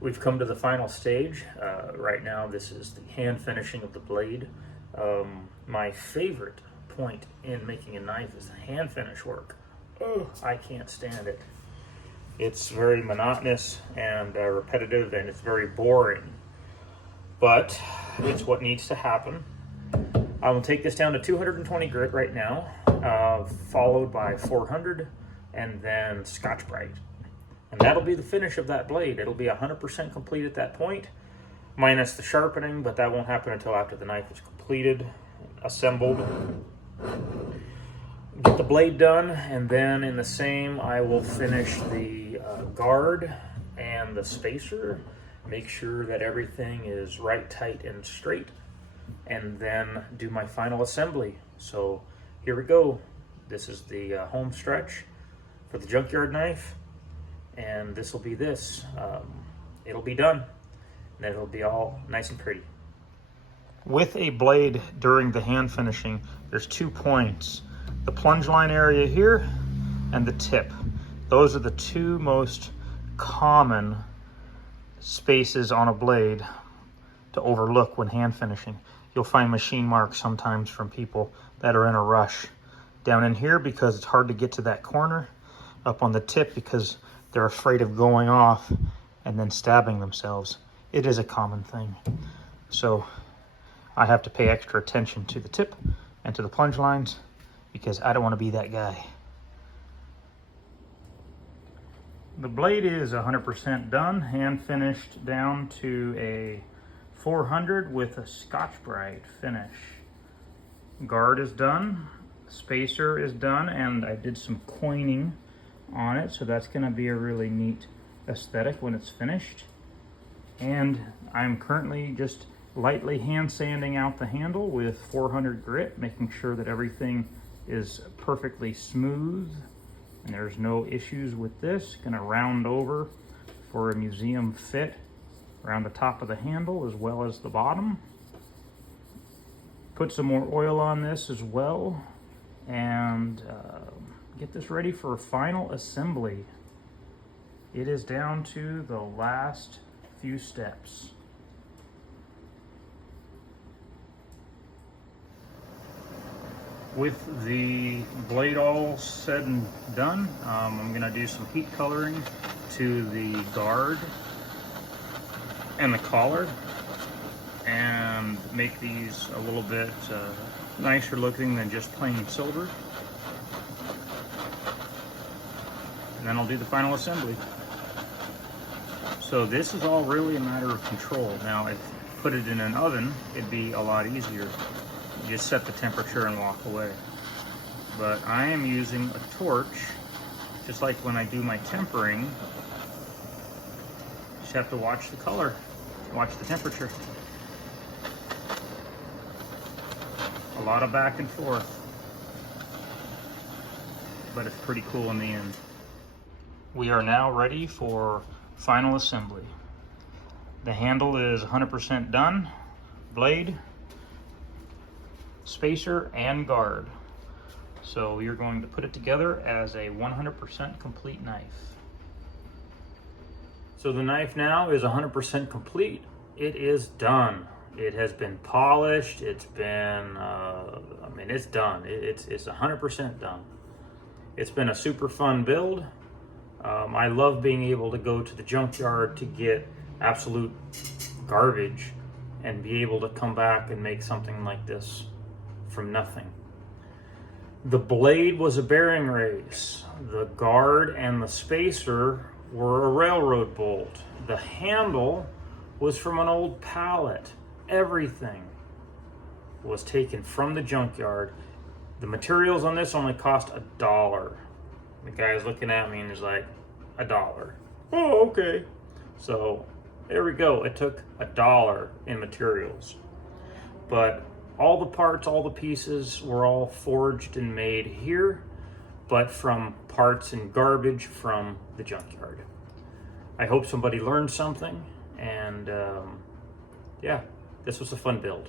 We've come to the final stage. Right now, this is the hand finishing of the blade. My favorite point in making a knife is the hand finish work. Oh, I can't stand it. It's very monotonous and repetitive, and it's very boring. But it's what needs to happen. I will take this down to 220 grit right now, followed by 400, and then Scotch-Brite. And that'll be the finish of that blade. It'll be 100% complete at that point, minus the sharpening, but that won't happen until after the knife is completed, assembled. Get the blade done, and then in the same, I will finish the guard and the spacer, make sure that everything is right, tight, and straight, and then do my final assembly. So here we go. This is the home stretch for the Junkyard knife. And this will be this. It'll be done, and then it'll be all nice and pretty. With a blade during the hand finishing, there's 2 points. The plunge line area here and the tip. Those are the 2 most common spaces on a blade to overlook when hand finishing. You'll find machine marks sometimes from people that are in a rush. Down in here because it's hard to get to that corner. Up on the tip because they're afraid of going off and then stabbing themselves. It is a common thing. So I have to pay extra attention to the tip and to the plunge lines because I don't want to be that guy. The blade is 100% done, hand finished down to a 400 with a Scotch-Brite finish. Guard is done, spacer is done, and I did some coining on it, so that's going to be a really neat aesthetic when it's finished. And I'm currently just lightly hand sanding out the handle with 400 grit, making sure that everything is perfectly smooth and there's no issues with this. Gonna round over for a museum fit around the top of the handle as well as the bottom. Put some more oil on this as well, and get this ready for a final assembly. It is down to the last few steps. With the blade all said and done, I'm gonna do some heat coloring to the guard and the collar and make these a little bit nicer looking than just plain silver. And then I'll do the final assembly. So this is all really a matter of control. Now, if you put it in an oven, it'd be a lot easier. You just set the temperature and walk away. But I am using a torch, just like when I do my tempering. Just have to watch the color, watch the temperature. A lot of back and forth, but it's pretty cool in the end. We are now ready for final assembly. The handle is 100% done, blade, spacer, and guard. So you're going to put it together as a 100% complete knife. So the knife now is 100% complete. It is done. It has been polished. It's been, it's done. It's 100% done. It's been a super fun build. I love being able to go to the junkyard to get absolute garbage and be able to come back and make something like this from nothing. The blade was a bearing race. The guard and the spacer were a railroad bolt. The handle was from an old pallet. Everything was taken from the junkyard. The materials on this only cost $1. The guy's looking at me and he's like, $1. Oh, okay. So there we go. It took $1 in materials. But all the parts, all the pieces were all forged and made here, but from parts and garbage from the junkyard. I hope somebody learned something, and yeah, this was a fun build.